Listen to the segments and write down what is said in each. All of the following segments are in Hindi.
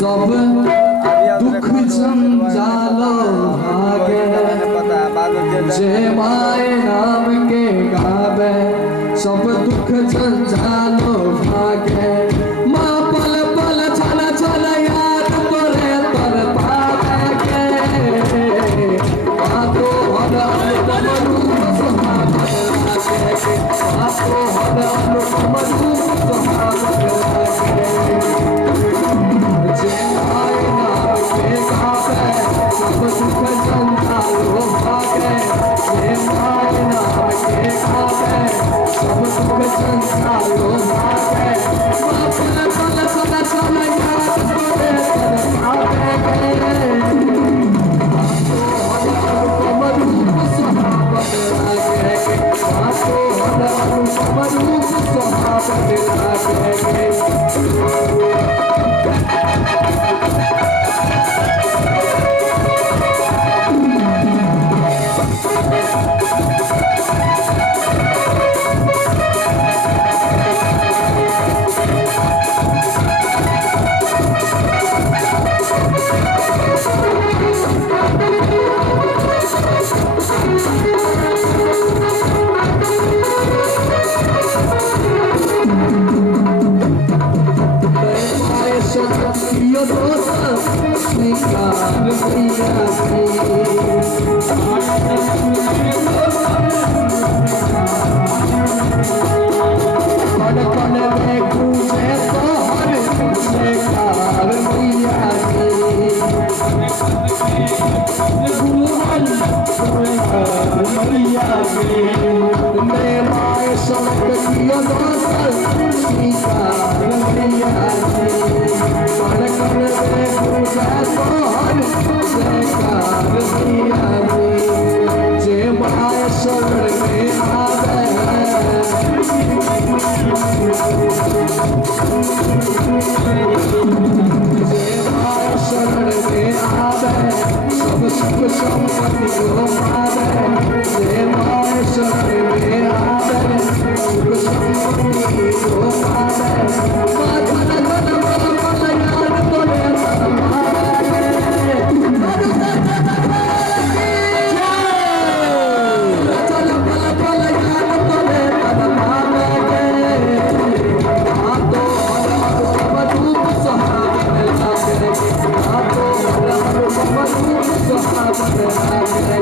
सब दुख जंजाल भागे जे माए नाम के गावे सब दुख जंजाल भागे माँ पल पल चल चल याद तोरे तर पावे के माँ तो हर अनुपम रूप सुहावत लागे माँ तो हर अनुपम रूप सुहावत लागे जे माए नाम के गावे सब दुख जंजाल भागे जे माए नाम के गावे सब दुख जंजाल भागे माँ पल पल चल चल याद तोरे तर पावे के माँ तो हर अनुपम रूप सुहावत लागे माँ तो हर अनुपम रूप सुहावत लागे यो दोस्त स्वीकार भैया कौन कौन देखूं मैं तो हर स्वीकार भैया मैं माए सड़क यो दोस्त स्वीकार भैया कौन कौन देखूं मैं तो हर स्वीकार भैया जे माए सड़क में आवे शरण में आवे सब सुख संपत्ति को पावे जे माए शरण में आवे सुख संपत्ति को पावे धन धन बल बल याद तोरे तर पावे चल बल बल याद तोरे तर पावे तो हर अनुपम रूप सुहावत लागे तो हर अनुपम रूप सुहावत लागे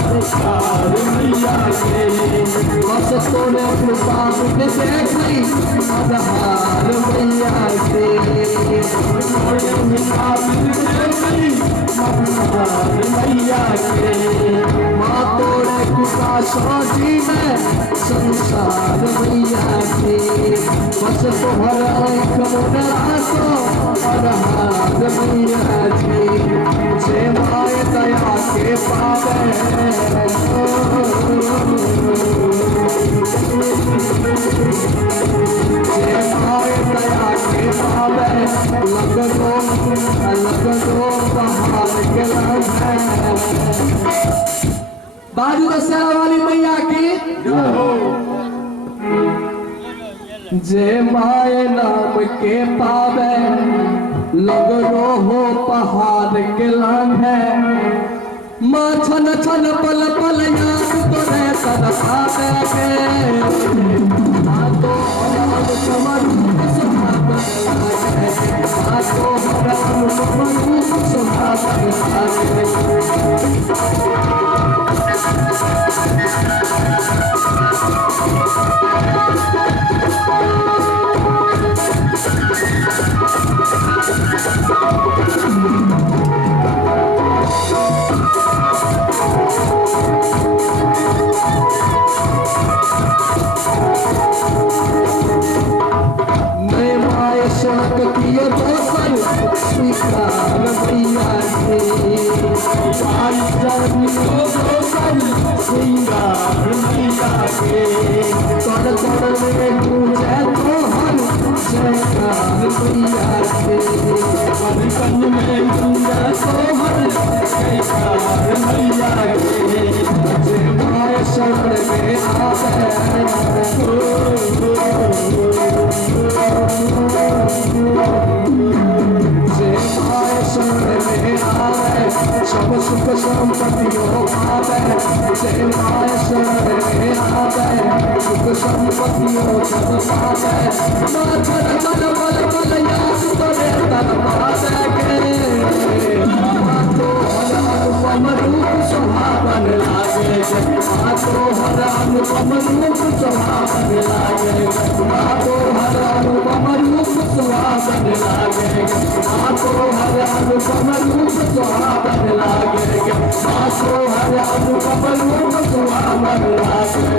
संसार भैया बस तोरे कृपा में देखी आधार भैया माँ तोरे कृपा सोची में संसार भैया बस तोहर आँख मुनरा तो आधार भैया जे माए दया के पावे जे माए दया के पावे लगनो बहार के लगे बाजू दशहरा वाली मैया की जे माए नाम के पावे लगनो हो पहाड़ के लांघे माँ छन छन पल पल याद तोरे तर पावे के माँ तो हर अनुपम रूप सुहावत लागे माँ तो हर अनुपम रूप सुहावत लागे दोसर स्वीकार मैया के पांचन दोसर श्रृंगार मैया के कण कण में गूंजे तोहर जयकार मैया के कण कण में गूंजे तोहर जयकार मैया के जे माय शरण में आवे जे माय शरण में आवे सब सुख संपत्तियों पावे जे माय शरण में आवे सुख संपत्तियों सब पावे माथर बल बल बल याद करे तन पावे के अनुपम रूप सुहावन लागे मातो हर अनुपम रूप सुहावन लागे मातो हर अनुपम रूप सुहावन लागे मातो हर अनुपम रूप सुहावन लागे मातो हर अनुपम रूप सुहावन लागे